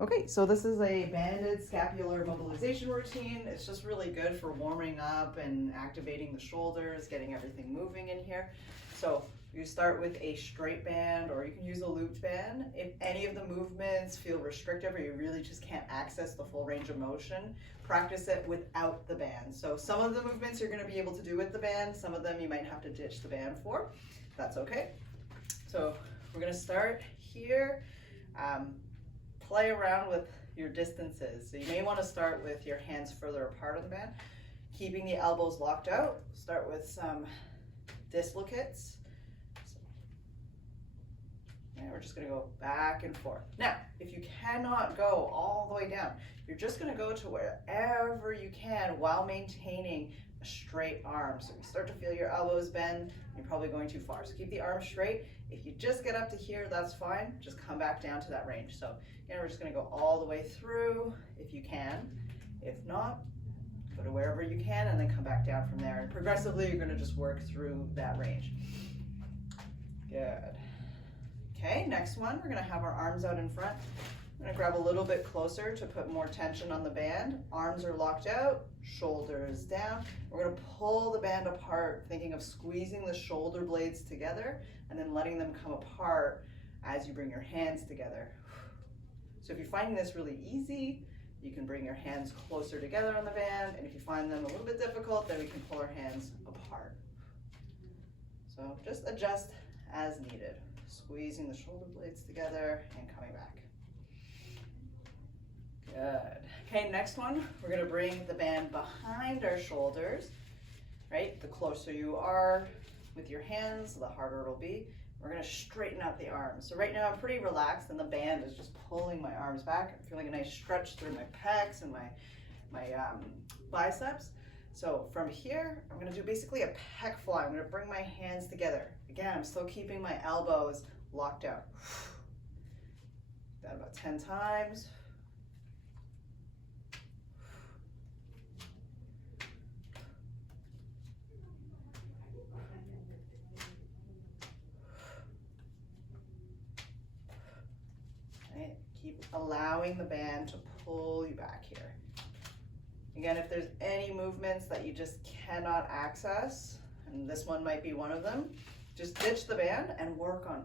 Okay, so this is a banded scapular mobilization routine. It's just really good for warming up and activating the shoulders, getting everything moving in here. So you start with a straight band, or you can use a looped band. If any of the movements feel restrictive or you really just can't access the full range of motion, practice it without the band. So some of the movements you're going to be able to do with the band, some of them you might have to ditch the band for. That's okay. So we're going to start here. Play around with your distances. So you may want to start with your hands further apart on the band, keeping the elbows locked out. Start with some dislocates. And we're just going to go back and forth. Now, if you cannot go all the way down, you're just going to go to wherever you can while maintaining a straight arm. So if you start to feel your elbows bend, you're probably going too far. So keep the arm straight. If you just get up to here, that's fine. Just come back down to that range. So again, we're just going to go all the way through if you can. If not, go to wherever you can and then come back down from there. And progressively, you're going to just work through that range. Good. Okay, next one, we're going to have our arms out in front. I'm going to grab a little bit closer to put more tension on the band. Arms are locked out, shoulders down. We're going to pull the band apart, thinking of squeezing the shoulder blades together and then letting them come apart as you bring your hands together. So if you're finding this really easy, you can bring your hands closer together on the band, and if you find them a little bit difficult, then we can pull our hands apart. So just adjust as needed. Squeezing the shoulder blades together and coming back. Good. Okay, next one, we're going to bring the band behind our shoulders, right? The closer you are with your hands, the harder it'll be. We're going to straighten out the arms. So right now I'm pretty relaxed and the band is just pulling my arms back. I'm feeling a nice stretch through my pecs and my biceps. So from here, I'm going to do basically a pec fly. I'm going to bring my hands together. Again, I'm still keeping my elbows locked out. That about 10 times. Right. Keep allowing the band to pull you back here. Again, if there's any movements that you just cannot access, and this one might be one of them, just ditch the band and work on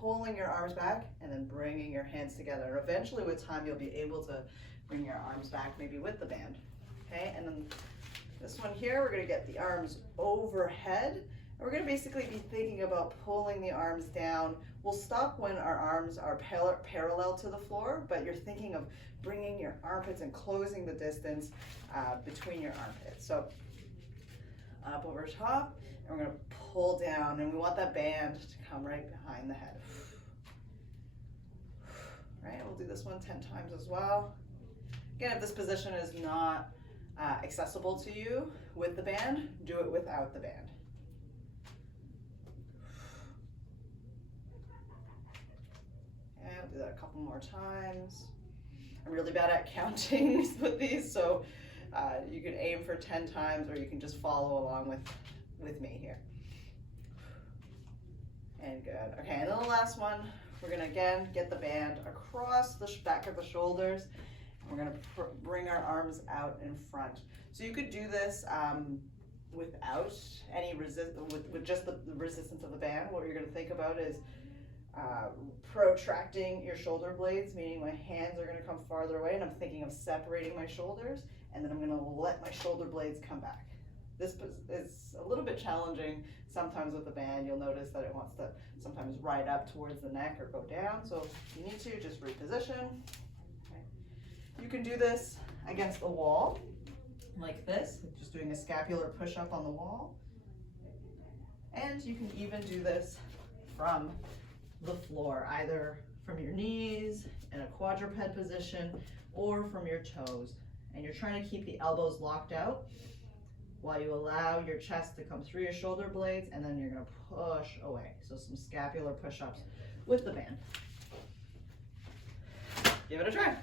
pulling your arms back and then bringing your hands together. And eventually with time, you'll be able to bring your arms back maybe with the band. Okay, and then this one here, we're gonna get the arms overhead. And we're gonna basically be thinking about pulling the arms down. We'll stop when our arms are parallel to the floor, but you're thinking of bringing your armpits and closing the distance between your armpits. So up over top, and we're going to pull down, and we want that band to come right behind the head. Right, we'll do this one 10 times as well. Again, if this position is not accessible to you with the band, do it without the band. And we'll do that a couple more times. I'm really bad at counting with these, so you can aim for 10 times or you can just follow along with me here. And good. Okay, and then the last one, we're gonna again get the band across the back of the shoulders. And we're gonna bring our arms out in front. So you could do this without any with just the resistance of the band. What you're gonna think about is protracting your shoulder blades, meaning my hands are going to come farther away and I'm thinking of separating my shoulders, and then I'm going to let my shoulder blades come back. This is a little bit challenging sometimes with the band. You'll notice that it wants to sometimes ride up towards the neck or go down, so if you need to, just reposition. Okay. You can do this against the wall like this, just doing a scapular push-up on the wall, and you can even do this from the floor, either from your knees in a quadruped position or from your toes. And you're trying to keep the elbows locked out while you allow your chest to come through your shoulder blades, and then you're going to push away. So some scapular push-ups with the band. Give it a try.